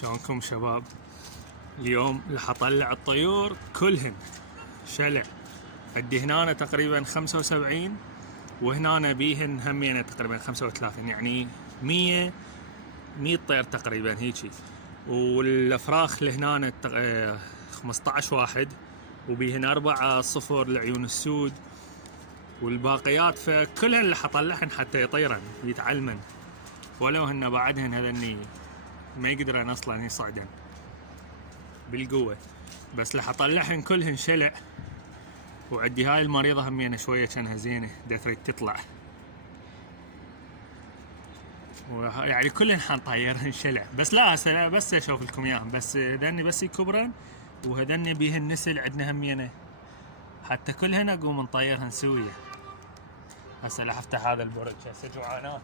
شلونكم شباب؟ اليوم راح اطلع الطيور كلهن شلع. عندي هنا تقريبا 75 وهنا بيهن همين تقريبا 35، يعني 100 طير تقريبا هيجي. والافراخ لهنا 15 واحد، وبيهن 4 صفر العيون السود، والباقيات فكلهن راح اطلعهن حتى يطيرن يتعلمن، ولو هن بعدهن هذني ما يقدرن اصلا يصعدن بالقوة، بس راح اطلعهن كلهن شلع. وعندي هاي المريضة همينة شوية كانها زينة تريد تطلع، يعني كلهن حنطيرهن شلع. بس لا هسه بس اشوف لكم اياهم، بس هذني بس يكبرن وهذني بيهن نسل عندنا همينة حتى كلهن اقوم نطيرهن سوية. هسه راح افتح هذا البرج، هسه جوعانات.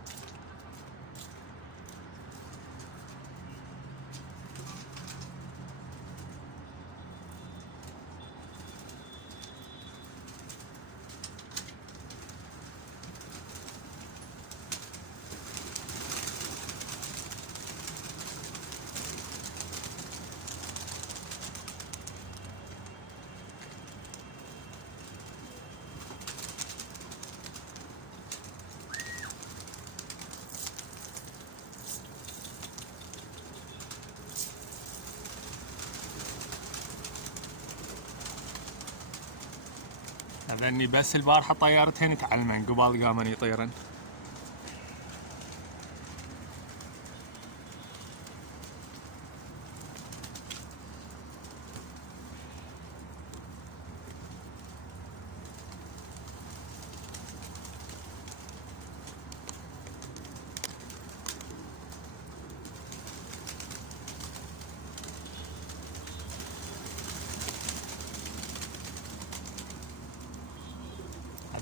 هذني بس البارحة طيرتهن تعلمن قبال قامن يطيرن.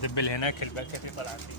ادبل هناك البلكتي طلعت فيه.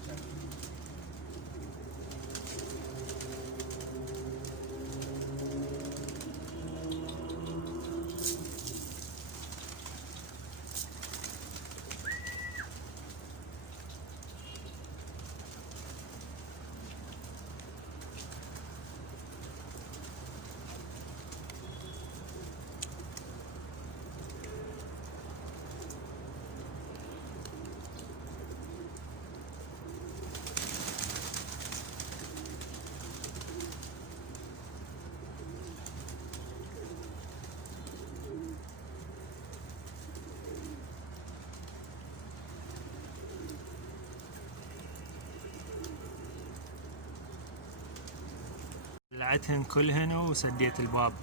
طلعتهن كلهن وسديت الباب.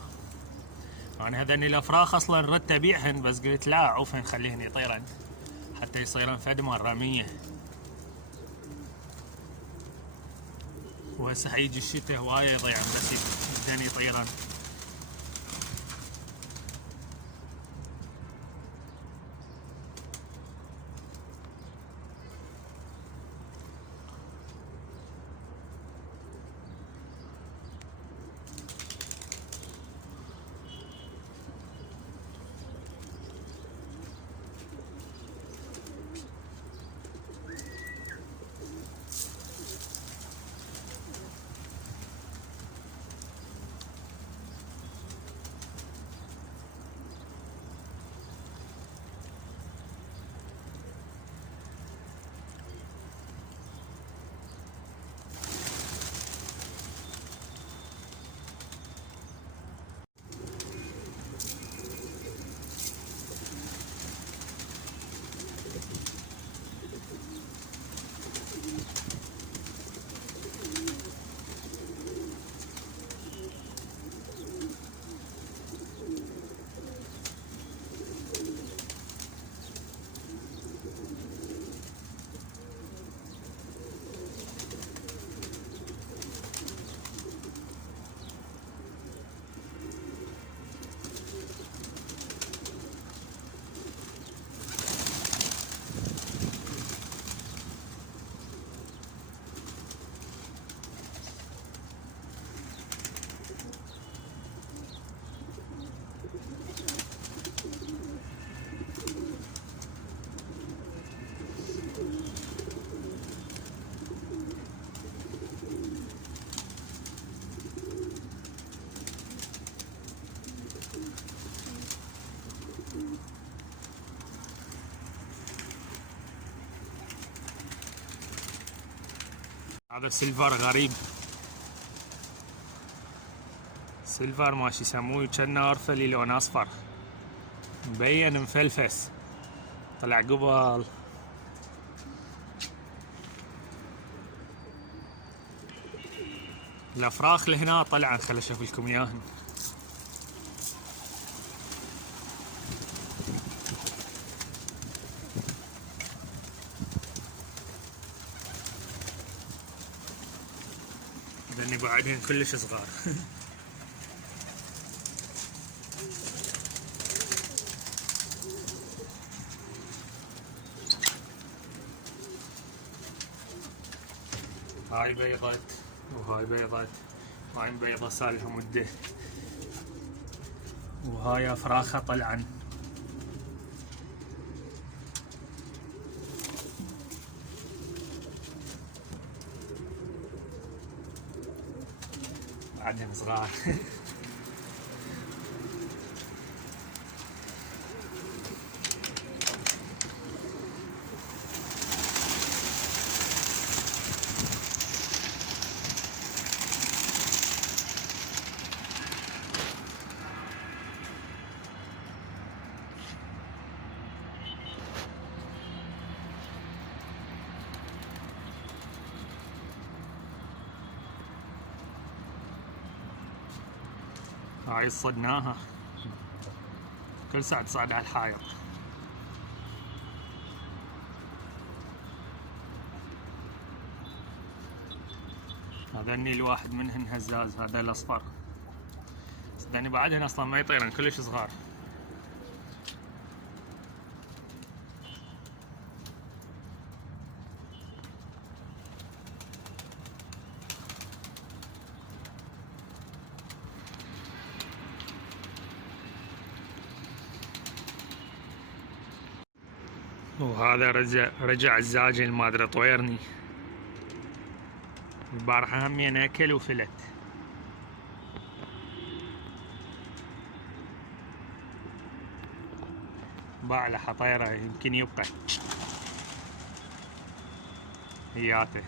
يعني هذني الافراخ اصلا ردت ابيعهن، بس قلت لا عوفهن خليهن يطيرن حتى يصيرن فد مرة 100. وهسه حيجي الشتاء هواية يضيعن بس يبدن يطيرن. هذا سيلفر غريب، سيلفر ماشي يسموه، كأنه ارفلي لون اصفر مبين مفلفس، طلع قبل. الافراخ لهنا طلعن، خل اشوف لكم اياهن. ذني بعدهن كلش صغار. هاي بيضت وهاي بيضت، هاي بيضة صالها مدة، وهاي افراخها طلعن. بعدهم صغار. هاي صدناها كل ساعة تصعد على الحائط. هذني الواحد منهن هزاز، هذا الاصفر، صدقني بعدهن اصلا ما يطيرن، كلش صغار. وهذا رجع الزاجل ما ادري طويرني، البارحة همين اكل وفلت. باع له حطيرة يمكن يبقى هياته،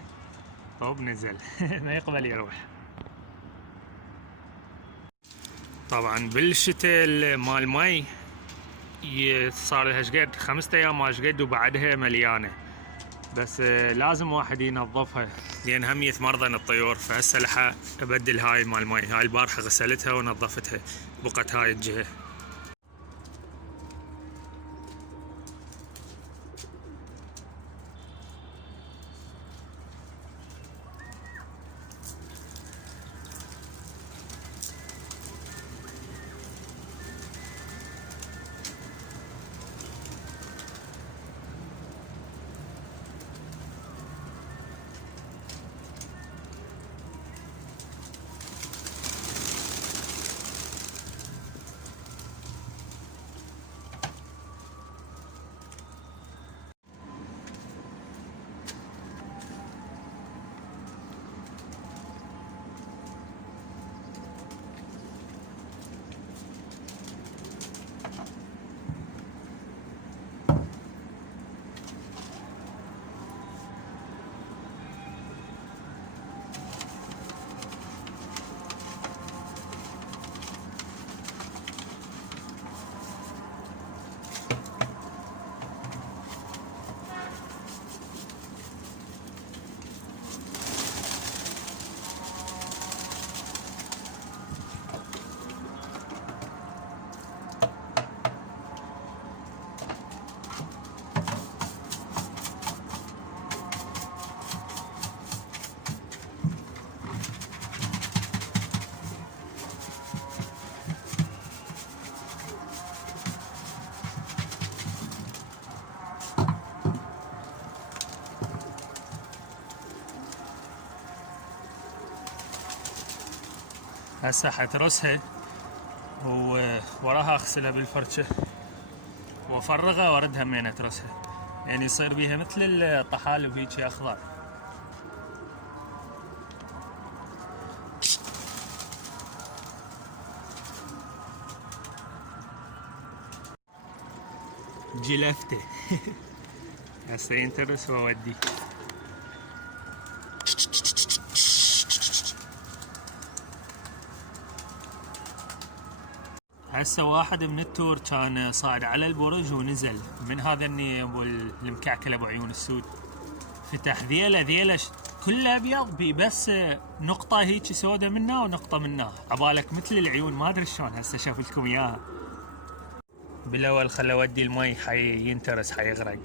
طب نزل. ما يقبل يروح. طبعا بالشتاء مال مي صار لها شقد 5 ايام ما شقد، وبعدها مليانه، بس لازم واحد ينظفها لان هم يتمرضن الطيور. فهسه لح ابدل هاي مال مي، هاي البارحه غسلتها ونظفتها، بقت هاي الجهه. هسه حترسها ووراها اغسلها بالفرشة وافرغها واردها همين اترسها، يعني يصير بيها مثل الطحالب هيجي اخضر. جلفته. هسه ينترس واودي. هسه واحد من التور كان صاعد على البرج ونزل من هذا ابو المكعكل ابو عيون السود، فتح ذيله كله ابيض بي بس نقطه هيك سودة منه ونقطه منه، عبالك مثل العيون ما ادري شلون. هسه شوف لكم اياها. بالاول خل اودي المي حينترس حيغرق.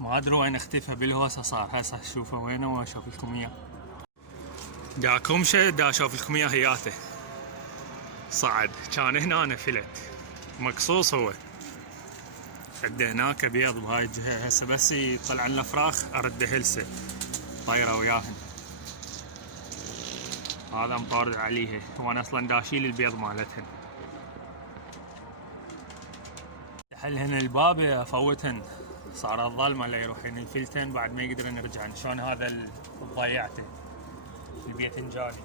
ما ادري وين اختفى بالهوسه صار. هسه شوفه وينه واشوف لكم اياه. دا كمشه دا اشوف لكم اياه هياته. صعد كان هنا أنا فلت مقصوص هو. عنده هناك ابيض بهاي الجهه. هسه بس يطلع لنا فراخ ارده هلسه طايره وياهن. هذا مطارد عليها وانا اصلا دا اشيل البيض مالتهن. حلهن الباب افوتهن، صارت ظلمه لا يروحين الفلتن بعد ما يقدرن يرجعن. شلون هذا ضيعته البيتنجاني.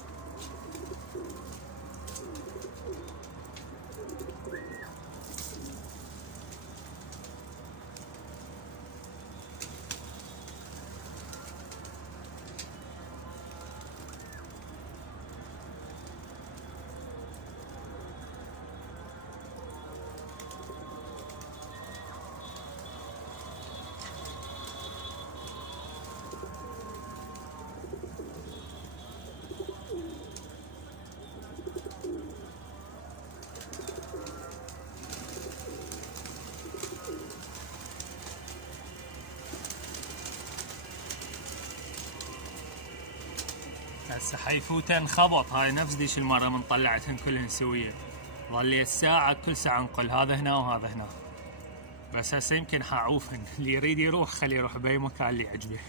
هسه حيفوتن خبط. هاي نفس ديش المره من طلعتهن كلهن سويه. ظليت ساعه كل ساعه انقل هذا هنا وهذا هنا. بس هسه يمكن حاعوفهن. اللي يريد يروح خليه يروح باي مكان اللي يعجبه.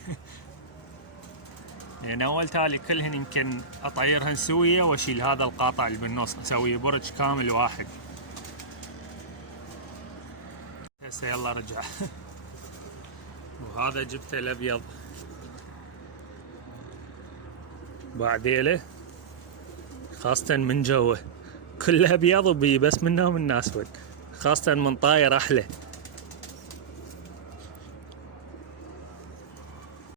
لان اول تالي كلهن يمكن اطيرهن سويه واشيل هذا القاطع اللي بالنص اسوي برج كامل واحد. هسه يلا رجع. وهذا جبته الابيض بعديله خاصة من جوه كله ابيض وبي بس منه ومن اسود، خاصة من طاير احلى.